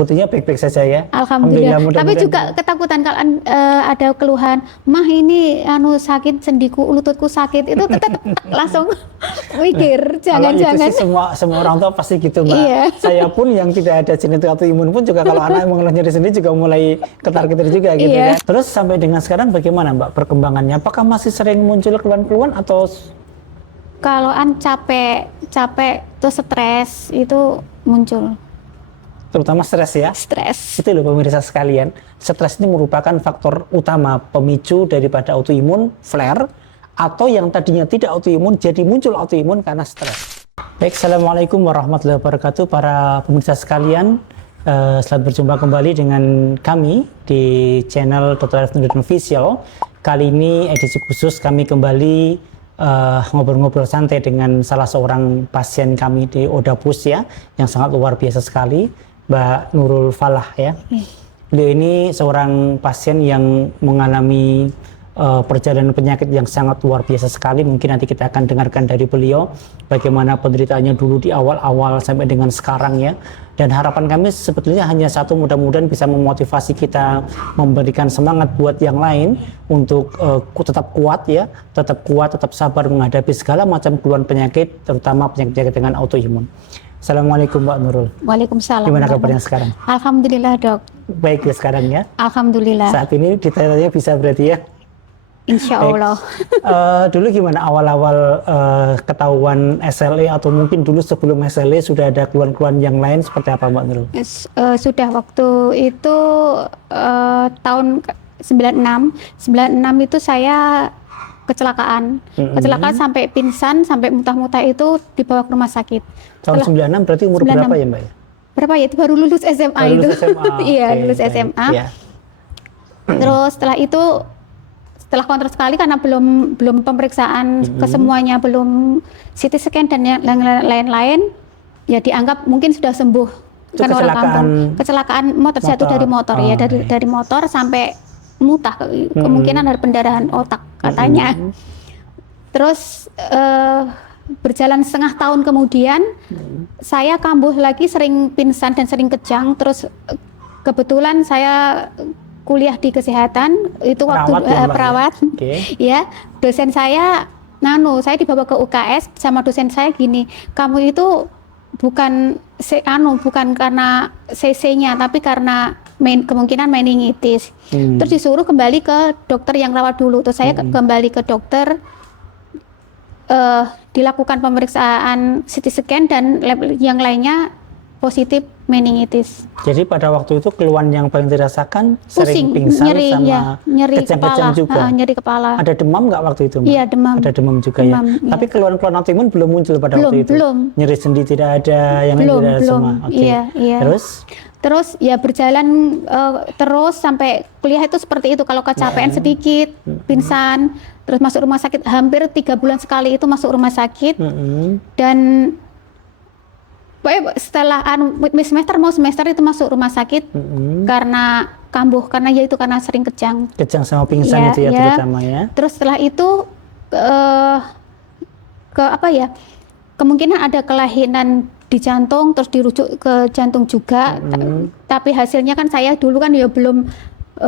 Putihnya baik-baik saja ya. Alhamdulillah. Tapi mudah-mudahan. juga ketakutan kalau ada keluhan, mah ini sakit sendiku, lututku sakit, itu tetap langsung mikir Kalau itu jangan-jangan. sih semua orang tua pasti gitu Mbak. Iya. Saya pun yang tidak ada genetik autoimun pun juga kalau anak mengeluh nyeri sendi juga mulai ketar-ketir juga gitu Iya. kan. Terus sampai dengan sekarang bagaimana Mbak perkembangannya? Apakah masih sering muncul keluhan-keluhan atau Kalau capek terus stres itu muncul terutama stres ya? stres. Itu loh pemirsa sekalian, stres ini merupakan faktor utama pemicu daripada autoimun, flare, atau yang tadinya tidak autoimun jadi muncul autoimun karena stres. Baik, Assalamualaikum warahmatullahi wabarakatuh para pemirsa sekalian. Selamat berjumpa kembali dengan kami di channel Dr. Arif Nurdin Official. Kali ini edisi khusus kami kembali ngobrol-ngobrol santai dengan salah seorang pasien kami di Odapus ya, yang sangat luar biasa sekali, Mbak Nurul Falah ya. Beliau ini seorang pasien yang mengalami perjalanan penyakit yang sangat luar biasa sekali. Mungkin nanti kita akan dengarkan dari beliau bagaimana penderitaannya dulu di awal-awal sampai dengan sekarang ya. Dan harapan kami sebetulnya hanya satu, mudah-mudahan bisa memotivasi kita, memberikan semangat buat yang lain untuk tetap kuat ya, tetap kuat, tetap sabar menghadapi segala macam keluhan penyakit, terutama penyakit-penyakit dengan autoimun. Assalamualaikum Mbak Nurul. Waalaikumsalam. Gimana kabarnya sekarang? Alhamdulillah dok. Baik ya sekarang ya. Alhamdulillah. Saat ini ditanya bisa berarti ya. Insya Allah. Dulu gimana awal-awal ketahuan SLE atau mungkin dulu sebelum SLE sudah ada keluhan-keluhan yang lain seperti apa Mbak Nurul? Sudah waktu itu tahun 96 itu saya kecelakaan sampai pingsan, sampai muntah-muntah, itu dibawa ke rumah sakit. Tahun 96 berarti umur 96. berapa ya Mbak ya? Berapa ya? Itu baru lulus SMA Baru itu. lulus SMA. Iya, Oke, lulus baik. SMA. Ya. Terus setelah kontrol sekali karena belum pemeriksaan kesemuanya, belum CT scan dan yang lain-lain, ya dianggap mungkin sudah sembuh. Itu Kan orang kampung, kecelakaan motor, jatuh dari motor ya, dari motor sampai mutah, kemungkinan ada pendarahan otak katanya. Terus berjalan setengah tahun kemudian saya kambuh lagi, sering pingsan dan sering kejang. Terus kebetulan saya kuliah di kesehatan itu waktu perawat ya, dosen saya saya dibawa ke UKS sama dosen saya gini, kamu itu bukan karena CC-nya tapi karena kemungkinan meningitis. Terus disuruh kembali ke dokter yang rawat dulu. Terus saya kembali ke dokter, dilakukan pemeriksaan CT scan dan lab yang lainnya positif meningitis. Jadi pada waktu itu keluhan yang paling dirasakan pusing, sering pingsan nyeri, sama ya, nyeri kejang-kejang juga. Nyeri kepala. Ada demam nggak waktu itu Mbak? Iya, demam. Ada demam juga demam, ya. iya. Tapi keluhan-keluhan autoimun belum muncul pada waktu itu. Belum. Nyeri sendi tidak ada, yang lain tidak ada semua. Oke. Iya. Terus ya berjalan terus sampai kuliah itu seperti itu. Kalau kecapean sedikit, pingsan, terus masuk rumah sakit. Hampir 3 bulan sekali itu masuk rumah sakit. Dan setelah semester itu masuk rumah sakit karena kambuh, karena sering kejang sama pingsan itu ya terutama ya. Terus setelah itu kemungkinan ada kelainan di jantung, terus dirujuk ke jantung juga. Tapi hasilnya kan saya dulu kan ya belum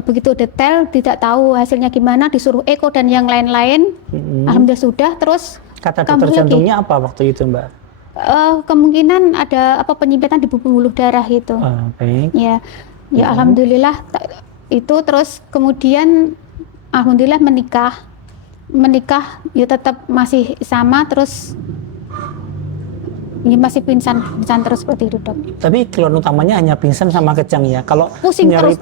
begitu detail, tidak tahu hasilnya gimana, disuruh eko dan yang lain-lain. Alhamdulillah sudah. Terus kata dokter jantungnya apa waktu itu Mbak? Kemungkinan ada penyempitan di pembuluh darah itu. Baik. Ya alhamdulillah itu. Terus kemudian alhamdulillah menikah ya tetap masih sama, terus ya masih pingsan terus seperti itu dok. Tapi keluhan utamanya hanya pingsan sama kejang ya. Kalau pusing terus,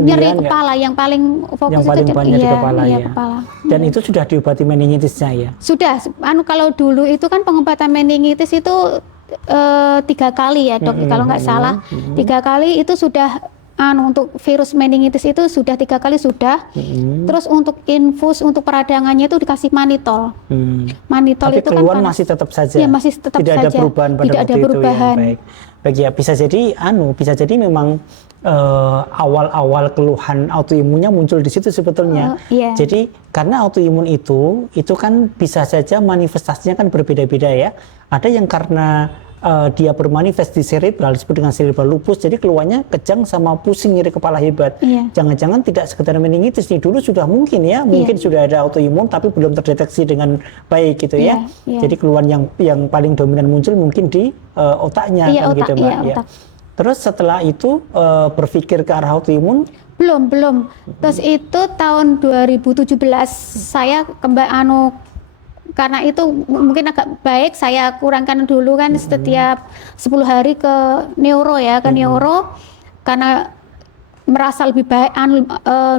nyeri kepala yang paling fokus, yang paling banyak di kepala ya. Kepala. Dan itu sudah diobati meningitisnya ya. Sudah. Kalau dulu itu kan pengobatan meningitis itu 3 kali ya dok, kalau nggak salah 3 kali itu sudah. Untuk virus meningitis itu sudah 3 kali sudah. Terus untuk infus, untuk peradangannya itu dikasih manitol. Manitol tapi itu keluhan kan masih tetap saja. Ya, masih tetap tidak saja. Ada perubahan pada tidak waktu ada perubahan. Itu ya. Baik ya, bisa jadi memang awal-awal keluhan autoimunnya muncul di situ sebetulnya. Iya. Jadi karena autoimun itu kan bisa saja manifestasinya kan berbeda-beda ya. Ada yang karena dia bermanifest di cerebral, disebut dengan cerebral lupus. Jadi keluarnya kejang sama pusing, nyeri kepala hebat. Jangan-jangan tidak sekedar meningitis nih, dulu sudah mungkin ya, mungkin sudah ada autoimun tapi belum terdeteksi dengan baik gitu ya. Jadi keluhan yang paling dominan muncul mungkin di otaknya kan gitu Mbak. Otak. Terus setelah itu berpikir ke arah autoimun? Belum. Terus itu tahun 2017 saya karena itu mungkin agak baik, saya kurangkan dulu kan setiap 10 hari ke neuro ya, neuro, karena merasa lebih baik,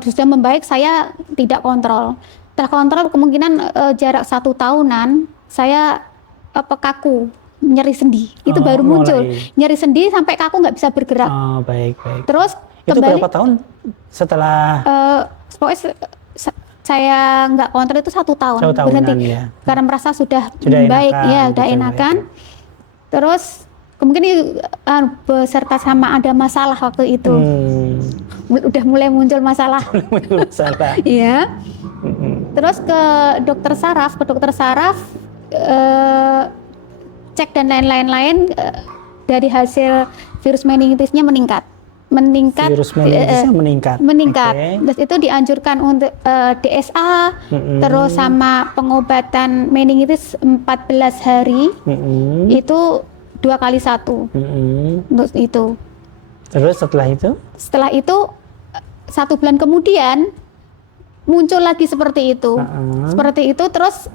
sudah membaik, saya tidak kontrol. Terkontrol kemungkinan jarak 1 tahunan saya kaku, nyeri sendi, itu baru muncul. Nyeri sendi sampai kaku nggak bisa bergerak. Baik. Terus itu kembali, berapa tahun setelah? Pokoknya saya nggak kontrol itu 1 tahun berhenti ya. karena merasa sudah baik enakan, ya, udah enakan. Terus kemungkinan beserta sama ada masalah waktu itu, udah mulai muncul masalah. Iya. Terus ke dokter saraf, cek dan lain-lain, dari hasil virus meningitisnya meningkat. Virus meningitisnya meningkat. Okay. Terus itu dianjurkan untuk DSA, terus sama pengobatan meningitis 14 hari, itu 2 kali 1. Untuk itu. Terus setelah itu? Setelah itu 1 bulan kemudian muncul lagi seperti itu. Seperti itu terus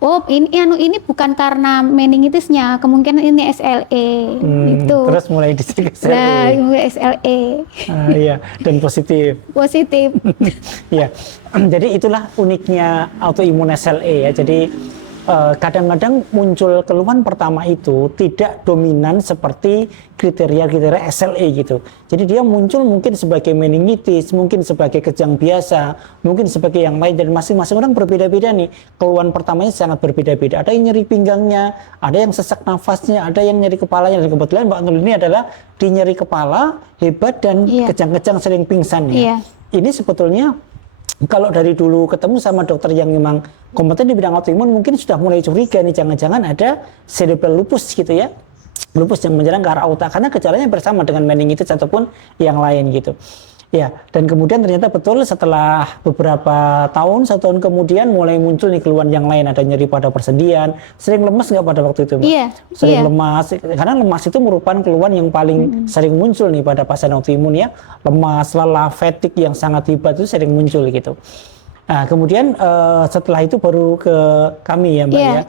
ini bukan karena meningitisnya, kemungkinan ini SLE itu. Terus mulai dicek SLE. Nah, mulai SLE. Iya, dan positif. Ya. Jadi itulah uniknya autoimun SLE ya. Jadi kadang-kadang muncul keluhan pertama itu tidak dominan seperti kriteria-kriteria SLE gitu. Jadi dia muncul mungkin sebagai meningitis, mungkin sebagai kejang biasa, mungkin sebagai yang lain, dan masing-masing orang berbeda-beda nih. Keluhan pertamanya sangat berbeda-beda. Ada yang nyeri pinggangnya, ada yang sesak nafasnya, ada yang nyeri kepalanya. Dan kebetulan Mbak Nurul ini adalah di nyeri kepala hebat dan kejang-kejang sering pingsan ya. Ini sebetulnya kalau dari dulu ketemu sama dokter yang memang kompeten di bidang autoimun, mungkin sudah mulai curiga nih, jangan-jangan ada cerebral lupus gitu ya, lupus yang menyerang ke arah otak, karena gejalanya bersama dengan meningitis ataupun yang lain gitu. Ya, dan kemudian ternyata betul setelah beberapa tahun, 1 tahun kemudian mulai muncul nih keluhan yang lain, ada nyeri pada persendian, sering lemas nggak pada waktu itu Mbak? Sering lemas, karena lemas itu merupakan keluhan yang paling sering muncul nih pada pasien autoimun ya, lemas, lelah, fatigue yang sangat hebat itu sering muncul gitu. Nah, kemudian setelah itu baru ke kami ya Mbak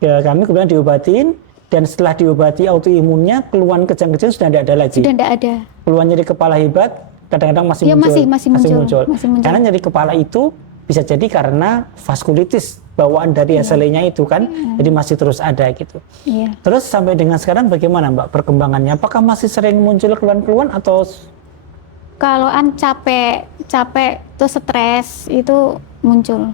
ya, kami kemudian diobatin, dan setelah diobati autoimunnya keluhan kejang-kejang sudah tidak ada lagi. Sudah tidak ada. Keluhan nyeri kepala hebat kadang-kadang masih muncul. Karena nyeri kepala itu bisa jadi karena vaskulitis bawaan dari SLE-nya itu kan, jadi masih terus ada gitu. Terus sampai dengan sekarang bagaimana Mbak perkembangannya? Apakah masih sering muncul keluhan-keluhan atau? Kalau capek terus stres itu muncul.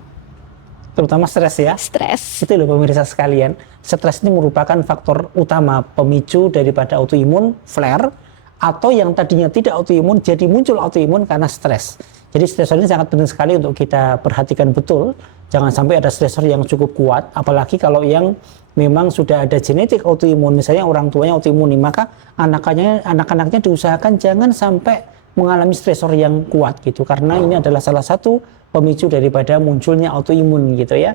Terutama stres ya? Stres. Itu loh pemirsa sekalian, stres ini merupakan faktor utama pemicu daripada autoimun flare, atau yang tadinya tidak autoimun jadi muncul autoimun karena stres. Jadi stresor ini sangat penting sekali untuk kita perhatikan betul. Jangan sampai ada stresor yang cukup kuat, apalagi kalau yang memang sudah ada genetik autoimun, misalnya orang tuanya autoimun, maka anak-anaknya diusahakan jangan sampai mengalami stresor yang kuat gitu, karena ini adalah salah satu pemicu daripada munculnya autoimun gitu ya.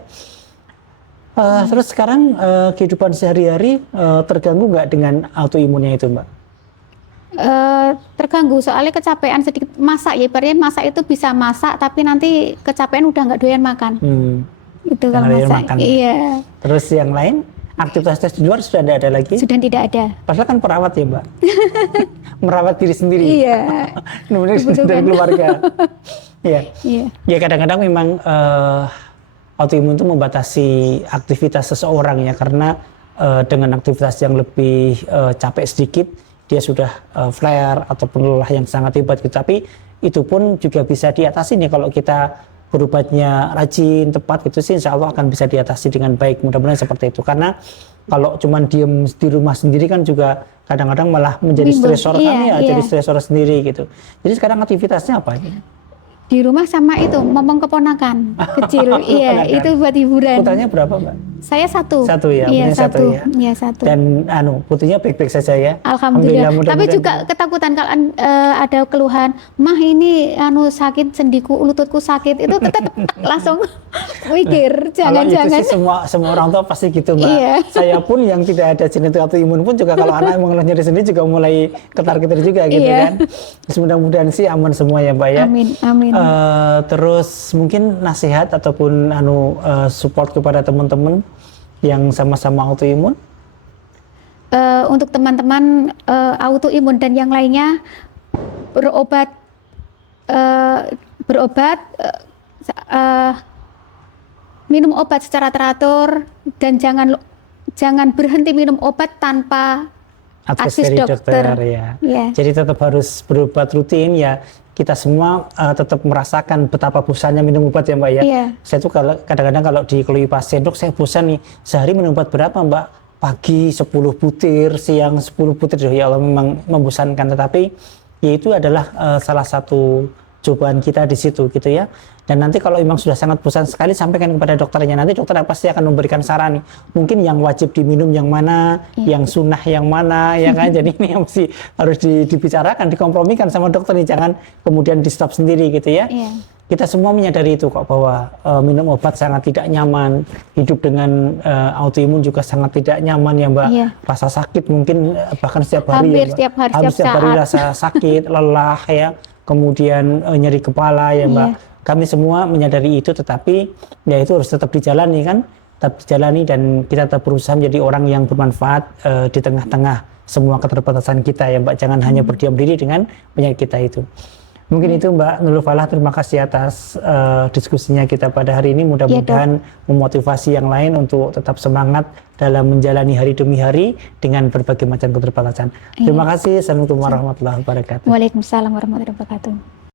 Terus sekarang kehidupan sehari-hari terganggu nggak dengan autoimunnya itu Mbak? Terganggu soalnya kecapean sedikit masak ya, ibaratnya masak itu bisa masak tapi nanti kecapean udah nggak doyan makan. Itu kalau masak. Iya. Terus yang lain, aktivitas di luar sudah tidak ada lagi? Sudah tidak ada. Padahal kan perawat ya Mbak, merawat diri sendiri. Iya. Dari keluarga. Iya. Ya kadang-kadang memang autoimun itu membatasi aktivitas seseorang ya, karena dengan aktivitas yang lebih capek sedikit dia sudah flare ataupun lelah yang sangat hebat gitu. Tapi itu pun juga bisa diatasi nih kalau kita berobatnya rajin, tepat gitu sih, insya Allah akan bisa diatasi dengan baik. Mudah-mudahan seperti itu. Karena kalau cuma diem di rumah sendiri kan juga kadang-kadang malah menjadi stresor jadi stresor sendiri gitu. Jadi sekarang aktivitasnya apa? Di rumah sama itu, momong keponakan kecil. Iya, itu buat hiburan. Putranya berapa Mbak? Saya satu. Satu ya, Iya, punya satu ya. Iya, satu. Dan putrinya baik-baik saja ya. Alhamdulillah. Tapi mudah-mudahan. juga ketakutan kalau ada keluhan, mah ini sakit sendiku, lututku sakit, itu tetap langsung mikir, Kalau itu jangan-jangan. sih semua orang tua pasti gitu, Mbak. Iya. Saya pun yang tidak ada genetik autoimun pun juga kalau anak mengeluh nyeri sendi juga mulai ketar-ketir juga gitu Iya. kan. Mudah-mudahan sih aman semua ya, Mbak ya. Amin, amin. Terus mungkin nasihat ataupun support kepada teman-teman yang sama-sama autoimun. Untuk teman-teman autoimun dan yang lainnya, berobat, minum obat secara teratur, dan jangan berhenti minum obat tanpa Advice Advis dari dokter. ya. Iya. Jadi tetap harus berobat rutin ya. Kita semua tetap merasakan betapa bosannya minum obat ya, Mbak ya. Iya. Saya tuh kadang-kadang kalau dikeluhi pasien, "Dok, saya bosan nih. Sehari minum obat berapa, Mbak?" Pagi 10 butir, siang 10 butir. Ya Allah, memang membosankan, tetapi ya itu adalah salah satu cobaan kita di situ gitu ya. Dan nanti kalau memang sudah sangat bosan sekali, sampaikan kepada dokternya. Nanti dokter pasti akan memberikan saran nih. Mungkin yang wajib diminum yang mana, yang sunnah yang mana, ya kan. Jadi ini yang mesti harus dibicarakan, dikompromikan sama dokter nih. Jangan kemudian di stop sendiri gitu ya. Iya. Kita semua menyadari itu kok, bahwa minum obat sangat tidak nyaman. Hidup dengan autoimun juga sangat tidak nyaman ya, Mbak. Iya. Rasa sakit mungkin bahkan setiap hari Hampir ya, Mbak. setiap hari, Hampir setiap setiap hari saat. rasa sakit, lelah ya. Kemudian nyeri kepala ya, Mbak. Iya. Kami semua menyadari itu, tetapi ya itu harus tetap dijalani kan. Tetap dijalani dan kita tetap berusaha menjadi orang yang bermanfaat di tengah-tengah semua keterbatasan kita ya, Mbak. Jangan hanya berdiam diri dengan penyakit kita itu. Mungkin itu Mbak Nurul Falah, terima kasih atas diskusinya kita pada hari ini. Mudah-mudahan memotivasi yang lain untuk tetap semangat dalam menjalani hari demi hari dengan berbagai macam keterbatasan. Terima kasih. Assalamualaikum warahmatullahi wabarakatuh. Waalaikumsalam warahmatullahi wabarakatuh.